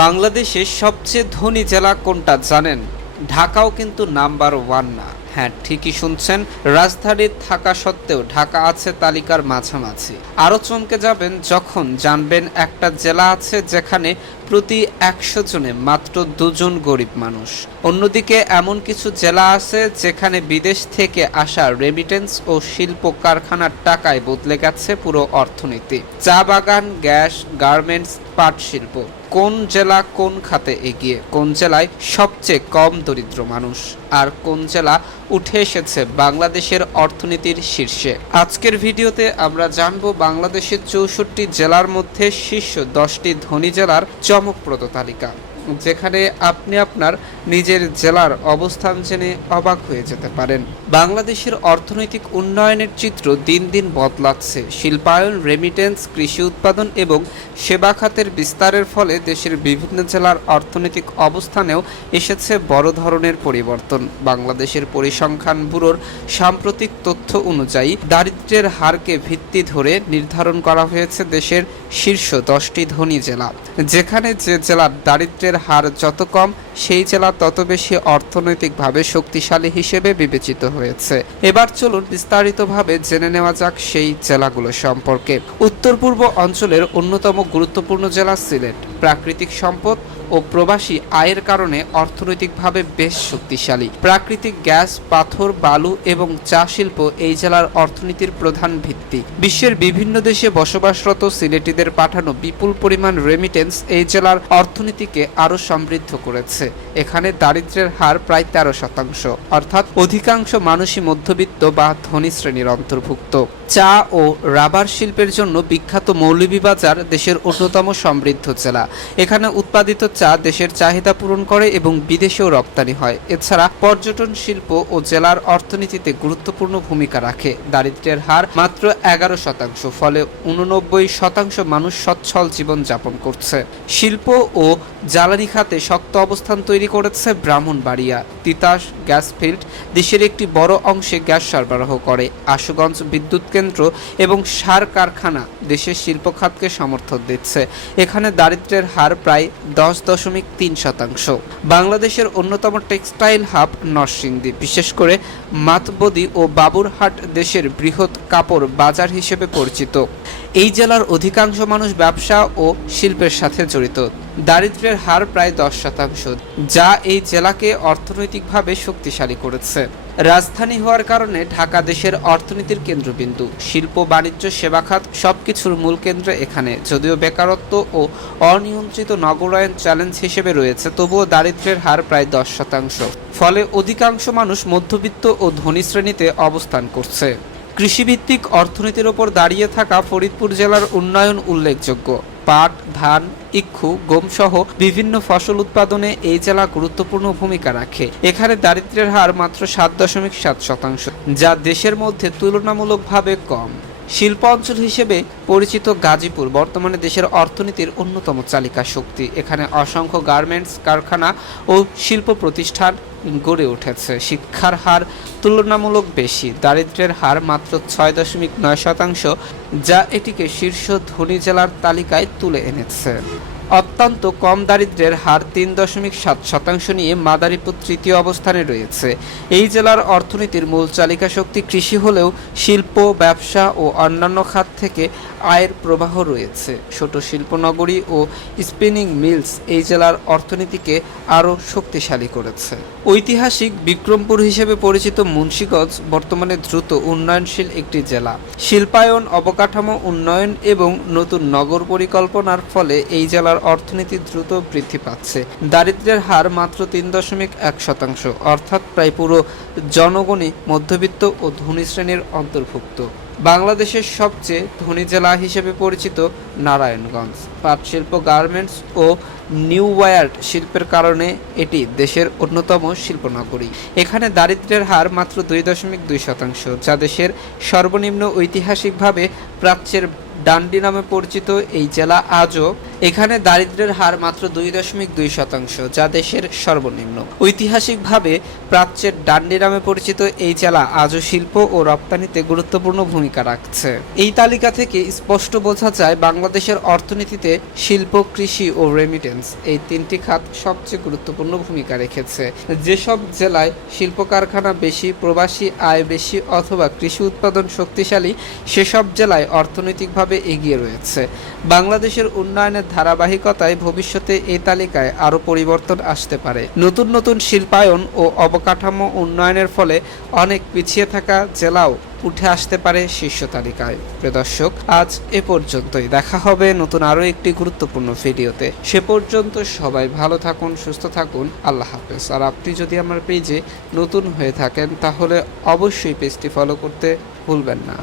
বাংলাদেশের সবচেয়ে ধনী জেলা কোনটা জানেন? ঢাকাও কিন্তু নাম্বার ওয়ান না। হ্যাঁ, ঠিকই শুনছেন, রাজধানীর থাকা সত্ত্বেও ঢাকা আছে তালিকার মাঝামাঝি। আরও চমকে যাবেন যখন জানবেন একটা জেলা আছে যেখানে প্রতি ১০০ জনে মাত্র ২ জন গরিব মানুষ। অন্যদিকে এমন কিছু জেলা আছে যেখানে বিদেশ থেকে আসা রেমিটেন্স ও শিল্প কারখানার টাকায় বদলে গেছে পুরো অর্থনীতি। চা বাগান, গ্যাস, গার্মেন্টস, পাট শিল্প। কোন জেলা কোন খাতে এগিয়ে? কোন জেলায় সবচেয়ে কম দরিদ্র মানুষ? আর কোন জেলা উঠে এসেছে বাংলাদেশের অর্থনীতির শীর্ষে? আজকের ভিডিওতে আমরা জানব বাংলাদেশের ৬৪ জেলার মধ্যে শীর্ষ ১০টি ধনী জেলার চমকপ্রদ তালিকা, যেখানে আপনি আপনার নিজের জেলার অবস্থান জেনে অবাক হয়ে যেতে পারেন। বাংলাদেশের অর্থনৈতিক উন্নয়নের চিত্র দিন দিন বদলাচ্ছে। শিল্পায়ন, রেমিটেন্স, কৃষি উৎপাদন এবং সেবা খাতের বিস্তারের ফলে দেশের বিভিন্ন জেলার অর্থনৈতিক অবস্থানেও এসেছে বড় ধরনের পরিবর্তন। বাংলাদেশের পরিসংখ্যান ব্যুরোর সাম্প্রতিক তথ্য অনুযায়ী দারিদ্র্যের হারকে ভিত্তি ধরে নির্ধারণ করা হয়েছে দেশের শীর্ষ 10টি ধনী জেলা, যেখানে যে জেলার দারিদ্র্যের হার যত কম সেই জেলা তত বেশি অর্থনৈতিকভাবে শক্তিশালী হিসেবে বিবেচিত হয়েছে। এবার চলুন বিস্তারিতভাবে জেনে নেওয়া যাক সেই জেলাগুলো সম্পর্কে। উত্তর পূর্ব অঞ্চলের অন্যতম গুরুত্বপূর্ণ জেলা সিলেট। প্রাকৃতিক সম্পদ ও প্রবাসী আয়ের কারণে অর্থনৈতিকভাবে বেশ শক্তিশালী। প্রাকৃতিক গ্যাস, পাথর, বালু এবং চা শিল্প এই জেলার অর্থনীতির প্রধান ভিত্তি। বিশ্বের বিভিন্ন দেশে বসবাসরত সিলেটিদের পাঠানো বিপুল পরিমাণ রেমিটেন্স এই জেলার অর্থনীতিকে আরও সমৃদ্ধ করেছে। এখানে দারিদ্র্যের হার প্রায় 13%, অর্থাৎ অধিকাংশ মানুষই মধ্যবিত্ত বা ধনী শ্রেণীর অন্তর্ভুক্ত। চা ও রাবার শিল্পের জন্য বিখ্যাত মৌলভীবাজার দেশের অন্যতম সমৃদ্ধ জেলা। এখানে উৎপাদিত চা দেশের চাহিদা পূরণ করে এবং বিদেশেও রপ্তানি হয়। এছাড়া পর্যটন শিল্প ও জেলার অর্থনীতিতে গুরুত্বপূর্ণ ভূমিকা রাখে। দারিদ্র্যের হার মাত্র 11%, ফলে 89% মানুষ সচ্ছল জীবন যাপন করছে। শিল্প ও জ্বালানি খাতে শক্ত অবস্থান তৈরি করেছে ব্রাহ্মণবাড়িয়া। তিতাস গ্যাস ফিল্ড দেশের একটি বড় অংশে গ্যাস সরবরাহ করে। আশুগঞ্জ বিদ্যুৎ কেন্দ্র এবং সার কারখানা দেশের শিল্প খাতকে সমর্থন দিচ্ছে। এখানে দারিদ্র্যের হার প্রায় 10.3%। বাংলাদেশের অন্যতম টেক্সটাইল হাব নরসিংদী, বিশেষ করে মাতবদী ও বাবুরহাট দেশের বৃহৎ কাপড় বাজার হিসেবে পরিচিত। এই জেলার অধিকাংশ মানুষ ব্যবসা ও শিল্পের সাথে জড়িত। দারিদ্র্যের হার প্রায় 10%, যা এই জেলাকে অর্থনৈতিকভাবে শক্তিশালী করেছে। রাজধানী হওয়ার কারণে ঢাকা দেশের অর্থনীতির কেন্দ্রবিন্দু। শিল্প, বাণিজ্য, সেবা খাত সবকিছুর মূল কেন্দ্র এখানে। যদিও বেকারত্ব ও অনিয়ন্ত্রিত নগরায়ন চ্যালেঞ্জ হিসেবে রয়েছে, তবুও দারিদ্র্যের হার প্রায় 10%, ফলে অধিকাংশ মানুষ মধ্যবিত্ত ও ধনী শ্রেণীতে অবস্থান করছে। কৃষিভিত্তিক অর্থনীতির ওপর দাঁড়িয়ে থাকা ফরিদপুর জেলার উন্নয়ন উল্লেখযোগ্য। পাট, ধান, ইক্ষু, গম সহ বিভিন্ন ফসল উৎপাদনে এই জেলা গুরুত্বপূর্ণ ভূমিকা রাখে। এখানে দারিদ্র্যের হার মাত্র 7.7%, যা দেশের মধ্যে তুলনামূলকভাবে কম। শিল্প অঞ্চল হিসেবে পরিচিত গাজীপুর বর্তমানে দেশের অর্থনীতির অন্যতম চালিকা শক্তি। এখানে অসংখ্য গার্মেন্টস কারখানা ও শিল্প প্রতিষ্ঠান গড়ে উঠেছে। শিক্ষার হার তুলনামূলক বেশি। দারিদ্র্যের হার মাত্র 6.9%, যা এটিকে শীর্ষ ধনী জেলার তালিকায় তুলে এনেছে। অত্যন্ত কম দারিদ্র্যের হার 3.7% নিয়ে মাদারীপুর তৃতীয় অবস্থানে রয়েছে। এই জেলার অর্থনীতির মূল চালিকা শক্তি কৃষি হলেও শিল্প, ব্যবসা ও অন্যান্য খাত থেকে আয়ের প্রবাহ রয়েছে। ছোট শিল্পনগরী ও স্পিনিং মিলস এই জেলার অর্থনীতিকে আরও শক্তিশালী করেছে। ঐতিহাসিক বিক্রমপুর হিসেবে পরিচিত মুন্সিগঞ্জ বর্তমানে দ্রুত উন্নয়নশীল একটি জেলা। শিল্পায়ন, অবকাঠামো উন্নয়ন এবং নতুন নগর পরিকল্পনার ফলে এই জেলার অর্থনীতি দ্রুত বৃদ্ধি পাচ্ছে। দারিদ্র্যের হার মাত্র 3.1%, অর্থাৎ প্রায় পুরো জনগণই মধ্যবিত্ত ও ধনী শ্রেণীর অন্তর্ভুক্ত। বাংলাদেশের সবচেয়ে ধনী জেলা হিসেবে পরিচিত নারায়ণগঞ্জ। পাট শিল্প, গার্মেন্টস ও নিউ ওয়ার্ড শিল্পের কারণে এটি দেশের অন্যতম শিল্পনগরী। এখানে দারিদ্র্যের হার মাত্র 2.2%, যা দেশের সর্বনিম্ন। ঐতিহাসিকভাবে প্রাচ্যের ডান্ডি নামে পরিচিত এই জেলা আজও এখানে দারিদ্র্যের হার মাত্র 2.2%, যা দেশের সর্বনিম্ন। ঐতিহাসিকভাবে প্রাচ্যের ডান্ডি নামে পরিচিত এই জেলা আজও শিল্প ও রপ্তানিতে গুরুত্বপূর্ণ ভূমিকা রাখছে। এই তালিকা থেকে স্পষ্ট বোঝা যায় বাংলাদেশের অর্থনীতিতে শিল্প, কৃষি ও রেমিটেন্স এই তিনটি খাত সবচেয়ে গুরুত্বপূর্ণ ভূমিকা রেখেছে। যেসব জেলায় শিল্প কারখানা বেশি, প্রবাসী আয় বেশি অথবা কৃষি উৎপাদন শক্তিশালী, সেসব জেলায় অর্থনৈতিকভাবে এগিয়ে রয়েছে। বাংলাদেশের উন্নয়নের ধারাবাহিকতায় ভবিষ্যতে এই তালিকায় আরও পরিবর্তন আসতে পারে। নতুন নতুন শিল্পায়ন ও অবকাঠামো উন্নয়নের ফলে অনেক পিছিয়ে থাকা জেলাও উঠে আসতে পারে শীর্ষ তালিকায়। প্রিয় দর্শক, আজ এ পর্যন্তই। দেখা হবে নতুন আরও একটি গুরুত্বপূর্ণ ভিডিওতে। সে পর্যন্ত সবাই ভালো থাকুন, সুস্থ থাকুন। আল্লাহ হাফেজ। আর আপনি যদি আমার পেজে নতুন হয়ে থাকেন তাহলে অবশ্যই পেজটি ফলো করতে ভুলবেন না।